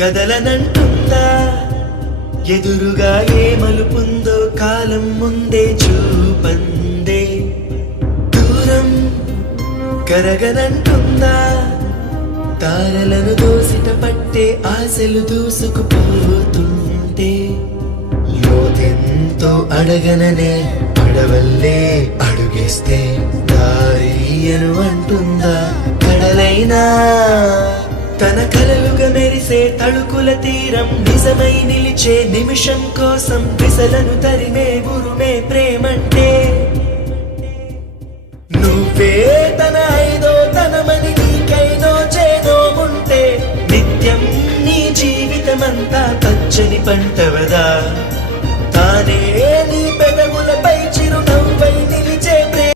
కదలనంటుందా ఎదురుగా ఏ మలుపుందో కాలం ముందే చూపందే దూరం కరగనంటుందా తారలను దోసిట పట్టే ఆశలు దూసుకుపోతుంటే లోతెంతో అడగననే అడవల్లే అడుగేస్తే దారియను అంటుందా కడలైనా తన కలలుగా మెరిసే తళుకుల తీరం నిజమై నిలిచే నిమిషం కోసం విసలను తరిమే గురుమే ప్రేమంటే నువ్వే తన ఐదో తనమని నీకైదో చేదో ఉంటే నిత్యం నీ జీవితమంతా పచ్చని పంటవదా